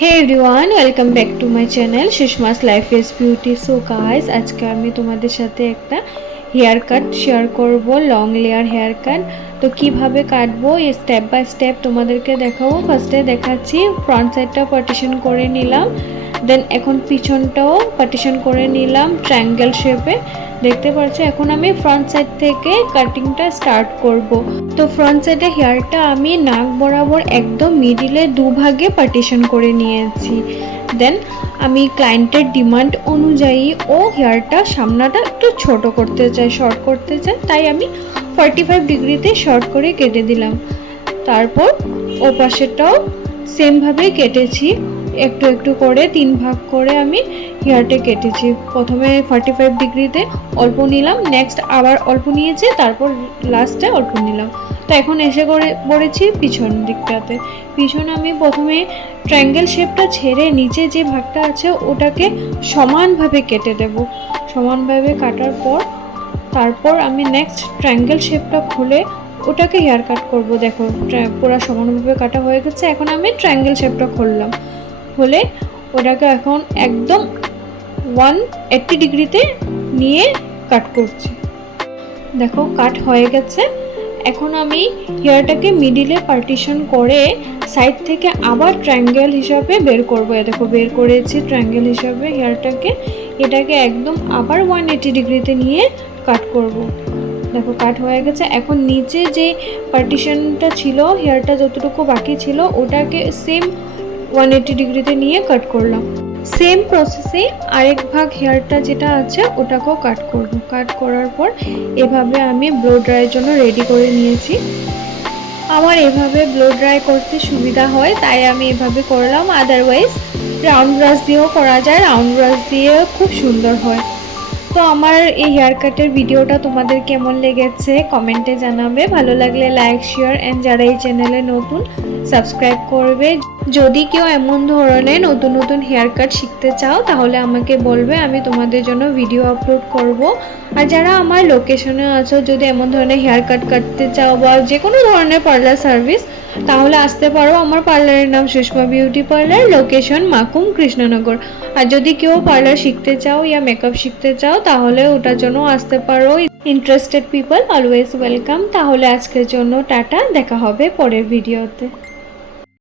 Hey everyone welcome back to my channel Sushma's life is beauty. So guys आज के आमी तुम्हारे साथे एकटा हेयर कट शेयर करब, लंग लेयर हेयर कट। तो किभाबे काटबो ये स्टेप बाय स्टेप तुम्हादेरके देखाबो। फार्स्टे देखाচ্ছি फ्रंट साइडटा पार्टिशन करे निलाम, देन এখন পিছনটাও পার্টিশন করে নিলাম ট্রায়াঙ্গেল শেপে। দেখতে পাচ্ছ এখন আমি ফ্রন্ট সাইড থেকে কাটিংটা স্টার্ট করব। তো ফ্রন্ট সাইডে হেয়ারটা আমি নাক বরাবর একদম মিডিলে দুভাগে পার্টিশন করে নিয়েছি। দেন আমি ক্লায়েন্টের ডিমান্ড অনুযায়ী ও হেয়ারটা সামনাটা একটু ছোট করতে চাই, শর্ট করতে চাই, তাই আমি 45 ডিগ্রিতে শর্ট করে কেটে দিলাম। তারপর ও পাশেটাও সেম ভাবে কেটেছি, একটু একটু করে 3 ভাগ করে আমি হেয়ারটা কেটেছি। প্রথমে 45 ডিগ্রিতে অল্প নিলাম, নেক্সট আবার অল্প নিয়েছি, তারপর লাস্টে অল্প নিলাম। তো এখন এসে পড়েছি পিছন দিকটাতে। পিছনে আমি প্রথমে ট্রায়াঙ্গেল শেপটা ছেড়ে নিচে যে ভাগটা আছে ওটাকে সমানভাবে কেটে দেব। সমানভাবে কাটার পর তারপর আমি নেক্সট ট্রায়াঙ্গেল শেপটা খুলে ওটাকে হেয়ার কাট করব। দেখো পুরো সমানভাবে কাটা হয়ে গেছে। এখন আমি ট্রায়াঙ্গেল শেপটা খুললাম, খুলে ওটাকে এখন একদম 180 ডিগ্রিতে নিয়ে কাট করছি। দেখো কাট হয়ে গেছে। এখন আমি হেয়ারটাকে মিডিলে পার্টিশন করে সাইড থেকে আবার ট্রায়াঙ্গেল হিসাবে বের করব। দেখো বের করেছি ট্রায়াঙ্গেল হিসাবে হেয়ারটাকে, এটাকে একদম আবার 180 ডিগ্রিতে নিয়ে কাট করব। দেখো কাট হয়ে গেছে। এখন নিচে যে পার্টিশনটা ছিল, হেয়ারটা যতটুকু বাকি ছিল ওটাকে সেম 180 ডিগ্রিতে নিয়ে কাট করলাম। সেম প্রসেসে আরেক ভাগ হেয়ারটা যেটা আছে ওটাকেও কাট করব। কাট করার পর এভাবে আমি ব্লো ড্রাইয়ের জন্য রেডি করে নিয়েছি। আমার এভাবে ব্লো ড্রাই করতে সুবিধা হয় তাই আমি এভাবে করলাম, আদারওয়াইজ রাউন্ড ব্রাশ দিয়েও করা যায়, রাউন্ড ব্রাশ দিয়ে খুব সুন্দর হয়। তো আমার এই হেয়ার কাটের ভিডিওটা তোমাদের কেমন লেগেছে কমেন্টে জানাবে। ভালো লাগলে লাইক শেয়ার অ্যান্ড যারা এই চ্যানেলে নতুন সাবস্ক্রাইব করবে। যদি কেউ এমন ধরনের নতুন নতুন হেয়ার কাট শিখতে চাও তাহলে আমাকে বলবে, আমি তোমাদের জন্য ভিডিও আপলোড করব। আর যারা আমার লোকেশনে আছো, যদি এমন ধরনের হেয়ার কাট কাটতে চাও বা যে কোনো ধরনের পার্লার সার্ভিস, তাহলে আসতে পারো। আমার পার্লারের নাম Sushma beauty parlour, location Makum Krishnanagar. আর যদি কেউ পার্লার শিখতে চাও ইয়া মেকআপ শিখতে চাও তাহলে ওটার জন্য আসতে পারো। Interested people always welcome. তাহলে আজকের জন্য টাটা, দেখা হবে পরের ভিডিওতে।